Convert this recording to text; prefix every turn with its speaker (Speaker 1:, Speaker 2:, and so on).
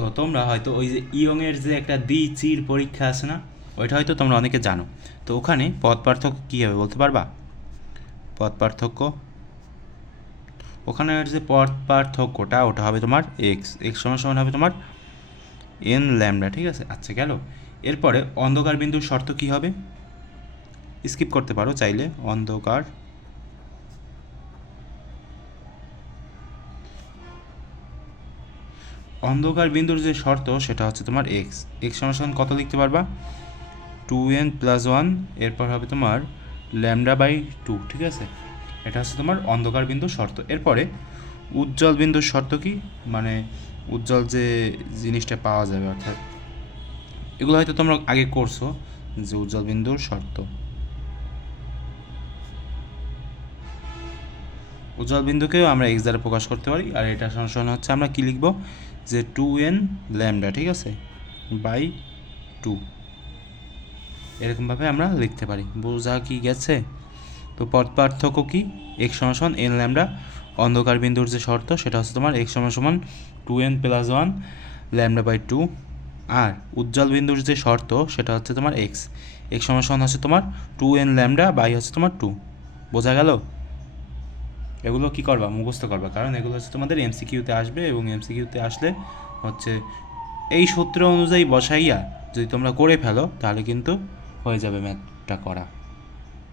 Speaker 1: তো তোমরা হয়তো ওই যে ইয়ংয়ের যে একটা দ্বি চির পরীক্ষা আছে না, ওইটা হয়তো তোমরা অনেকে জানো। তো ওখানে পদ পার্থক্য কী হবে বলতে পারবা? পদ পার্থক্য? ওখানের যে পদ পার্থক্যটা, ওটা হবে তোমার এক্স এক্স সমান সমান হবে তোমার এন ল্যামডা ঠিক আছে? আচ্ছা গেল। এরপরে অন্ধকার বিন্দুর শর্ত কী হবে? স্কিপ করতে পারো চাইলে। অন্ধকার অন্ধকার বিন্দুর যে শর্ত, সেটা হচ্ছে তোমার এক্স এক্স সমান কত লিখতে পারবা? টু এন প্লাস ওয়ান এরপর হবে তোমার ল্যামডা বাই টু ঠিক আছে? এটা হচ্ছে তোমার অন্ধকার বিন্দুর শর্ত। এরপরে উজ্জ্বল বিন্দুর শর্ত কি? মানে উজ্জ্বল যে জিনিসটা পাওয়া যাবে, অর্থাৎ এগুলো হয়তো তোমরা আগে করছ, যে উজ্জ্বল বিন্দুর শর্ত। উজ্জ্বল বিন্দুকেও আমরা এক্স দ্বারা প্রকাশ করতে পারি, আর এটা সমান হচ্ছে আমরা কী লিখব? যে টু এন ল্যামডা ঠিক আছে? বাই টু এরকমভাবে আমরা লিখতে পারি। বোঝা কি গেছে? তো পদ পার্থক্য কি? এক্স সমান সমান এন ল্যামডা অন্ধকার বিন্দুর যে শর্ত, সেটা হচ্ছে তোমার এক্স সমান সমান two n plus one lambda by two আর উজ্জ্বল বিন্দুর যে শর্ত, সেটা হচ্ছে তোমার এক্স এক্স সমান সমান হচ্ছে তোমার টু এন ল্যামডা বাই হচ্ছে তোমার টু বোঝা গেল? এগুলো কি করবা? মুখস্থ করবা। কারণ এগুলো হচ্ছে তোমাদের এমসিকিউতে আসবে এবং এমসিকিউতে আসলে হচ্ছে এই সূত্র অনুযায়ী বসাইয়া যদি তোমরা করে ফেলো, তাহলে কিন্তু হয়ে যাবে ম্যাথটা করা।